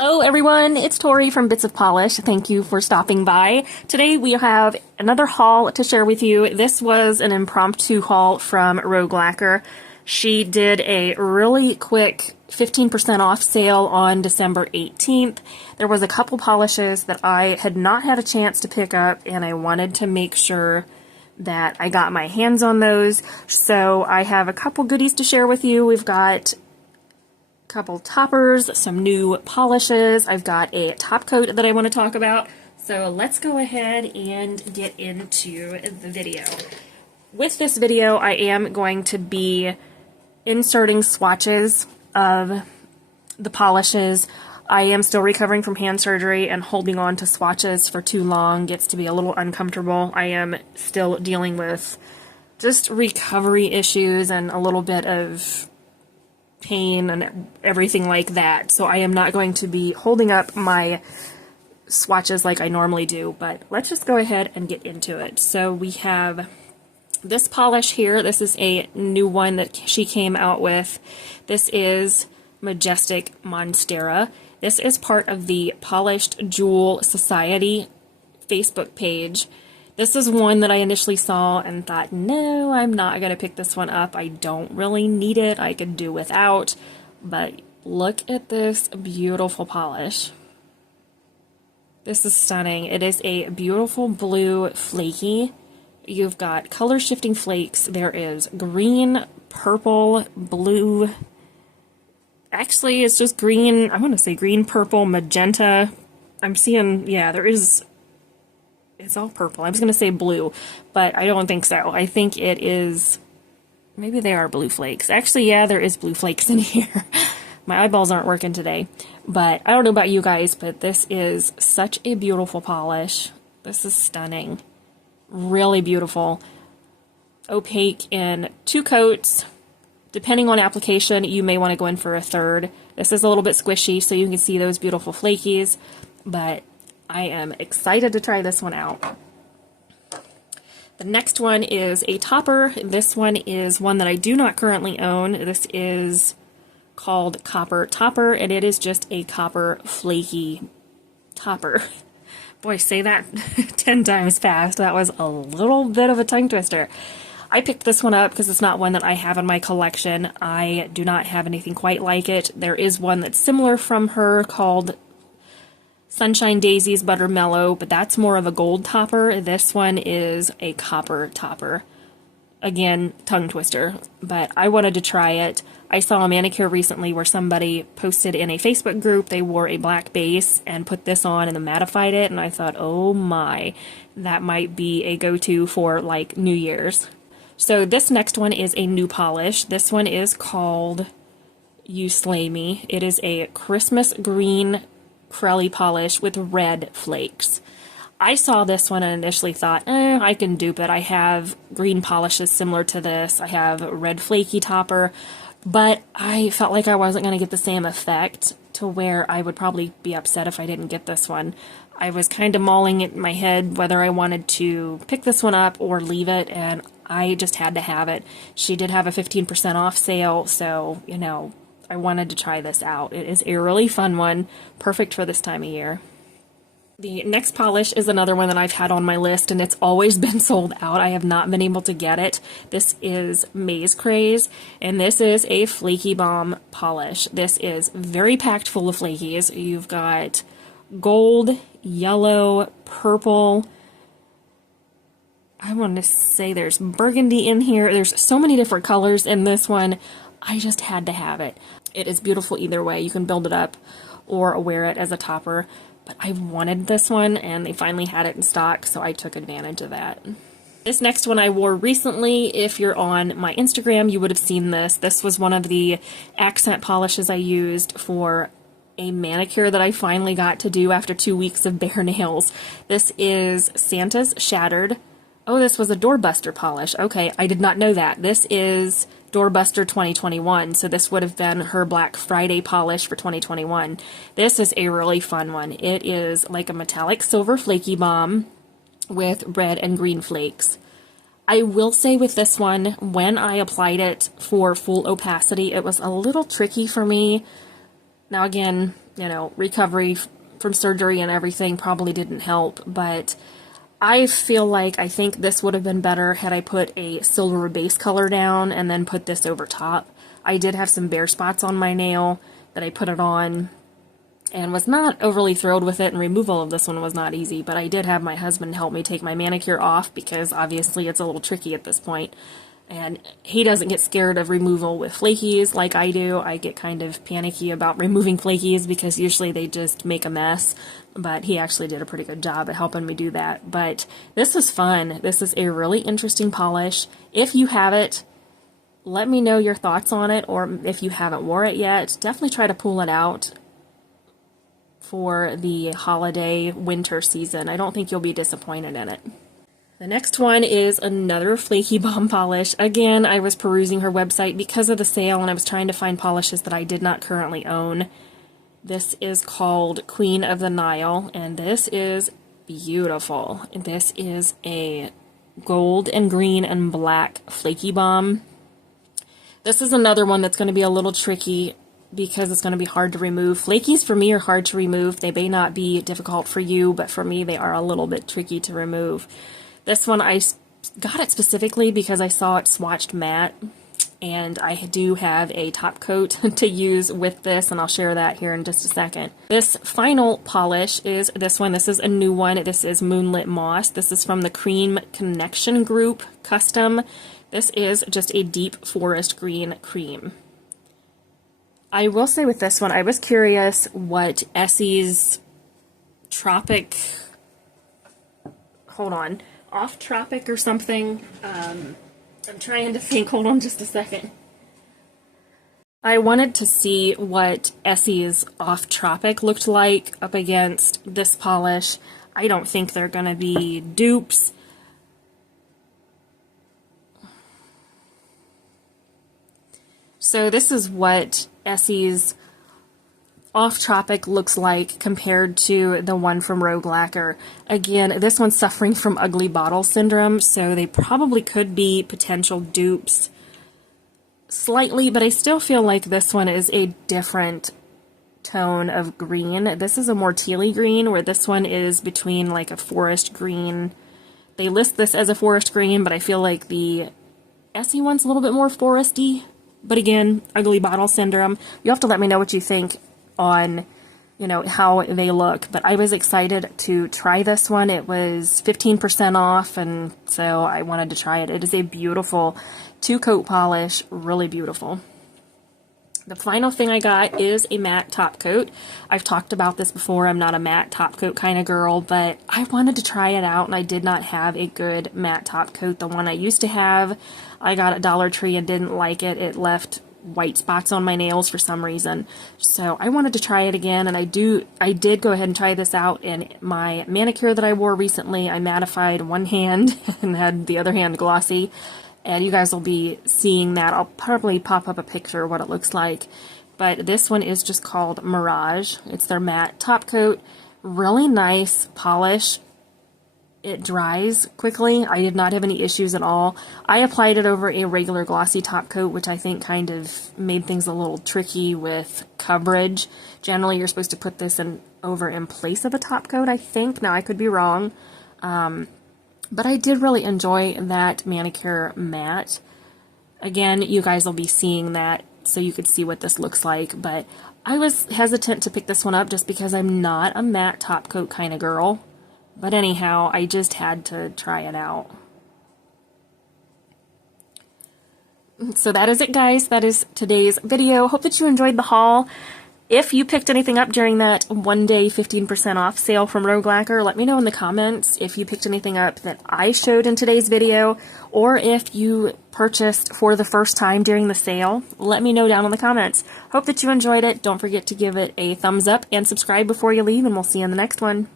Hello everyone, it's Tori from Bits of Polish. Thank you for stopping by. Today we have another haul to share with you. This was an impromptu haul from Rogue Lacquer. She did a really quick 15% off sale on December 18th. There was a couple polishes that I had not had a chance to pick up, and I wanted to make sure that I got my hands on those. So I have a couple goodies to share with you. We've got couple toppers, some new polishes. I've got a top coat that I want to talk about. So let's go ahead and get into the video. With this video, I am going to be inserting swatches of the polishes. I am still recovering from hand surgery, and holding on to swatches for too long gets to be a little uncomfortable. I am still dealing with just recovery issues and a little bit of pain and everything like that. So I am not going to be holding up my swatches like I normally do, but let's just go ahead and get into it. So we have this polish here. This is a new one that she came out with. This is Majestic Monstera. This is part of the Polished Jewel Society Facebook page. This is one that I initially saw and thought, no, I'm not going to pick this one up. I don't really need it. I could do without. But look at this beautiful polish. This is stunning. It is a beautiful blue flaky. You've got color shifting flakes. There is green, purple, blue. Actually, it's just green. I want to say green, purple, magenta. I'm seeing, yeah, there is... It's all purple. I was going to say blue, but I don't think so. I think it is... Maybe they are blue flakes. Actually, yeah, there is blue flakes in here. My eyeballs aren't working today. But I don't know about you guys, but this is such a beautiful polish. This is stunning. Really beautiful. Opaque in 2 coats. Depending on application, you may want to go in for a third. This is a little bit squishy, so you can see those beautiful flakies, but I am excited to try this one out. The next one is a topper. This one is one that I do not currently own. This is called Copper Topper, and it is just a copper flaky topper. Boy, say that 10 times fast. That was a little bit of a tongue twister. I picked this one up because it's not one that I have in my collection. I do not have anything quite like it. There is one that's similar from her called Sunshine Daisies Buttermellow, but that's more of a gold topper. This one is a copper topper. Again, tongue twister, but I wanted to try it. I saw a manicure recently where somebody posted in a Facebook group they wore a black base and put this on and then mattified it, and I thought, oh my, that might be a go-to for like New Year's. So this next one is a new polish. This one is called You Slay Me. It is a Christmas green Crelly polish with red flakes. I saw this one and initially thought, I can dupe it. I have green polishes similar to this. I have a red flaky topper, but I felt like I wasn't going to get the same effect, to where I would probably be upset if I didn't get this one. I was kind of mulling it in my head whether I wanted to pick this one up or leave it, and I just had to have it. She did have a 15% off sale, so, you know, I wanted to try this out. It is a really fun one, perfect for this time of year. The next polish is another one that I've had on my list, and it's always been sold out. I have not been able to get it. This is Maze Craze, and this is a Flaky Bomb polish. This is very packed full of flakies. You've got gold, yellow, purple. I want to say there's burgundy in here. There's so many different colors in this one. I just had to have it. It is beautiful either way. You can build it up or wear it as a topper, but I wanted this one and they finally had it in stock, so I took advantage of that. This next one I wore recently. If you're on my Instagram, you would have seen this. This was one of the accent polishes I used for a manicure that I finally got to do after 2 weeks of bare nails. This is Santa's Shattered. Oh, this was a doorbuster polish. Okay, I did not know that. This is Doorbuster 2021, so this would have been her Black Friday polish for 2021. This is a really fun one. It is like a metallic silver flaky bomb with red and green flakes. I will say with this one, when I applied it for full opacity, it was a little tricky for me. Now again, recovery from surgery and everything probably didn't help, but I feel like I think this would have been better had I put a silver base color down and then put this over top. I did have some bare spots on my nail that I put it on and was not overly thrilled with it, and removal of this one was not easy, but I did have my husband help me take my manicure off because obviously it's a little tricky at this point. And he doesn't get scared of removal with flakies like I do. I get kind of panicky about removing flakies because usually they just make a mess. But he actually did a pretty good job at helping me do that. But this is fun. This is a really interesting polish. If you have it, let me know your thoughts on it. Or if you haven't wore it yet, definitely try to pull it out for the holiday winter season. I don't think you'll be disappointed in it. The next one is another Flaky Bomb polish. Again, I was perusing her website because of the sale, and I was trying to find polishes that I did not currently own. This is called Queen of the Nile, and this is beautiful. This is a gold and green and black Flaky Bomb. This is another one that's going to be a little tricky because it's going to be hard to remove. Flakies for me are hard to remove. They may not be difficult for you, but for me they are a little bit tricky to remove. This one, I got it specifically because I saw it swatched matte, and I do have a top coat to use with this, and I'll share that here in just a second. This final polish is this one. This is a new one. This is Moonlit Moss. This is from the Cream Connection Group Custom. This is just a deep forest green cream. I will say with this one, I was curious what Essie's Tropic... Hold on. Off Tropic or something. I'm trying to think. Hold on just a second. I wanted to see what Essie's Off Tropic looked like up against this polish. I don't think they're going to be dupes. So this is what Essie's Off Tropic looks like compared to the one from Rogue Lacquer. Again, this one's suffering from ugly bottle syndrome, so they probably could be potential dupes slightly, but I still feel like this one is a different tone of green. This is a more tealy green, where this one is between like a forest green. They list this as a forest green, but I feel like the Essie one's a little bit more foresty. But again, ugly bottle syndrome. You have to let me know what you think on, how they look. But I was excited to try this one. It was 15% off, and so I wanted to try it. It is a beautiful 2-coat polish, really beautiful. The final thing I got is a matte top coat. I've talked about this before. I'm not a matte top coat kind of girl, but I wanted to try it out, and I did not have a good matte top coat. The one I used to have, I got at Dollar Tree and didn't like it. It left white spots on my nails for some reason. So I wanted to try it again, and I did go ahead and try this out in my manicure that I wore recently. I mattified one hand and had the other hand glossy. And you guys will be seeing that. I'll probably pop up a picture of what it looks like. But this one is just called Mirage. It's their matte top coat. Really nice polish. It dries quickly. I did not have any issues at all. I applied it over a regular glossy top coat, which I think kind of made things a little tricky with coverage. Generally, you're supposed to put this over in place of a top coat, I think. Now, I could be wrong. But I did really enjoy that manicure matte. Again, you guys will be seeing that so you could see what this looks like. But I was hesitant to pick this one up just because I'm not a matte top coat kind of girl. But anyhow, I just had to try it out. So that is it, guys. That is today's video. Hope that you enjoyed the haul. If you picked anything up during that one-day 15% off sale from Rogue Lacquer, let me know in the comments if you picked anything up that I showed in today's video, or if you purchased for the first time during the sale. Let me know down in the comments. Hope that you enjoyed it. Don't forget to give it a thumbs up and subscribe before you leave, and we'll see you in the next one.